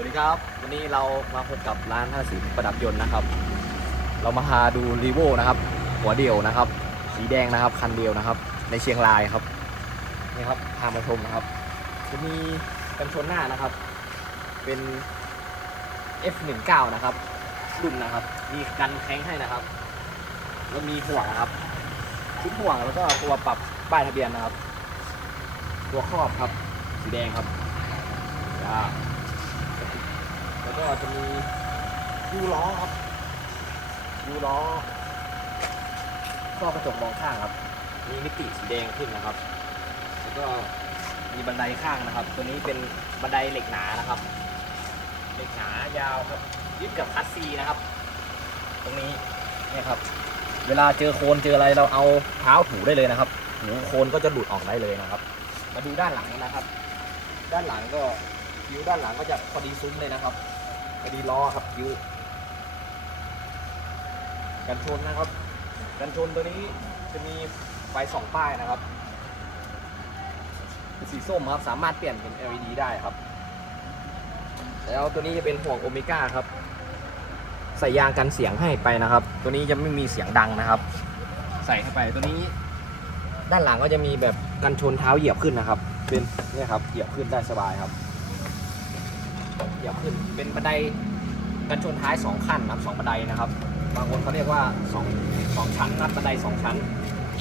วัสดีครับ วันนี้เรามาพบกับร้านท่าสินประดับยนต์นะครับ เรามาพาดูรีโวนะครับ หัวเดียวนะครับ สีแดงนะครับ คันเดียวนะครับ ในเชียงรายครับ นี่ครับ พามาชมนะครับ จะมีกันชนหน้านะครับ เป็น F19 นะครับ รุ่นนะครับ มีกันแข้งให้นะครับ แล้วมีห่วงนะครับ ชุดห่วงแล้วก็ตัวปรับป้ายทะเบียนนะครับ ตัวครอบครับ สีแดงครับอ่า ก็จะมียูล้อครับยูล้อก็กระจกมองข้างครับ มีมิติสีแดงขึ้นนะครับ แล้วก็มีบันไดข้างนะครับ ตัวนี้เป็นบันไดเหล็กหนานะครับ เหล็กหนายาวครับ ยึดกับคัสซีนะครับ ตรงนี้เนี่ยครับ เวลาเจอโคลนเจออะไรเราเอาเท้าถูได้เลยนะครับหูโคลนก็จะหลุดออกได้เลยนะครับ มาดูด้านหลังนะครับ ด้านหลังก็คิ้วด้านหลังก็จะพอดีซุ้มเลยนะครับ พอดีล้อครับคิ้วกันชนนะครับ กันชนตัวนี้จะมีไฟสองป้ายนะครับ สีส้มครับสามารถเปลี่ยนเป็น LED ได้ครับ แล้วตัวนี้จะเป็นห่วงโอเมก้าครับ ใส่ยางกันเสียงให้ไปนะครับ ตัวนี้จะไม่มีเสียงดังนะครับ ใส่เข้าไปตัวนี้ ด้านหลังก็จะมีแบบกันชนเท้าเหยียบขึ้นนะครับ เป็นนี่ครับเหยียบขึ้นได้สบายครับ เหยียบขึ้นเป็นบันไดกันชนท้ายสองขั้นนะครับสองบันไดนะครับบางคนเขาเรียกว่าสองสองชั้นนะครับบันไดสองชั้น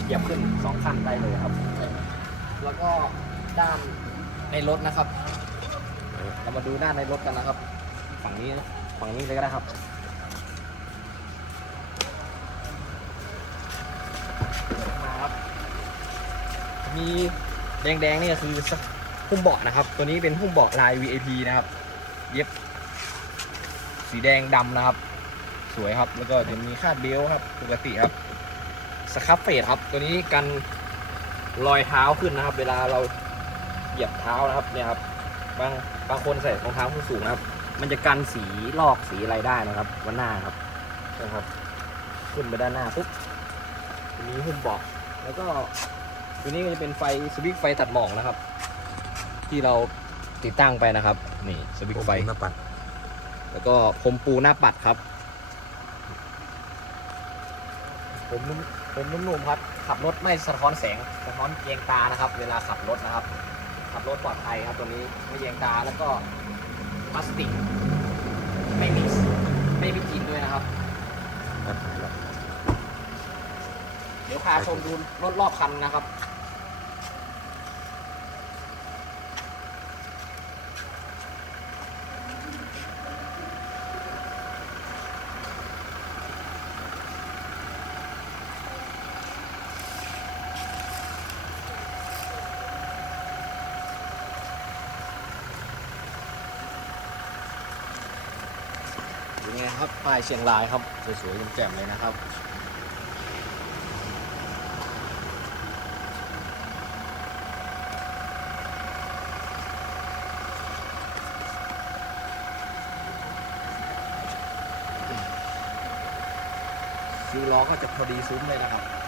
เหยียบขึ้นสองขั้นได้เลยครับ แล้วก็ด้านในรถนะครับ เรามาดูด้านในรถกันนะครับ ฝั่งนี้ฝั่งนี้เลยก็ได้ครับมาครับ มีแดงๆนี่ก็คือหุ้มเบาะนะครับ ตัวนี้เป็นหุ้มเบาะลาย VIP นะครับ เย็บ สีแดงดำนะครับ สวยครับ แล้วก็จะมีคาดเบลครับ ปกติครับ สครับเฟดครับ ตัวนี้กันรอยเท้าขึ้นนะครับ เวลาเราเหยียบเท้านะครับเนี่ยครับ บางบางคนใส่รองเท้าส้นสูงนะครับ มันจะกันสีลอกสีอะไรได้นะครับวันหน้าครับนะครับ ขึ้นไปด้านหน้าปุ๊บตัวนี้หุ้มเบาะแล้วก็ตัวนี้ก็จะเป็นไฟสวิตช์ไฟตัดหมอกนะครับ ที่เราติดตั้งไปนะครับ นี่สวิตช์ไฟ หน้าปัด แล้วก็ผมปูหน้าปัดครับ ผมนุ่มผมนุ่มๆครับ ขับรถไม่สะท้อนแสง สะท้อนเยียงตานะครับ เวลาขับรถนะครับ ขับรถปลอดภัยครับตัวนี้ไม่เยียงตาแล้วก็พลาสติก ไม่มีไม่มีกลิ่นด้วยนะครับ เดี๋ยวพาชมดูรถรอบคันนะครับ นไงครับป้ายเชียงรายครับ สวยๆแจ่มๆเลยนะครับซื้อล้อก็จะพอดีซุ้มเลยนะครับ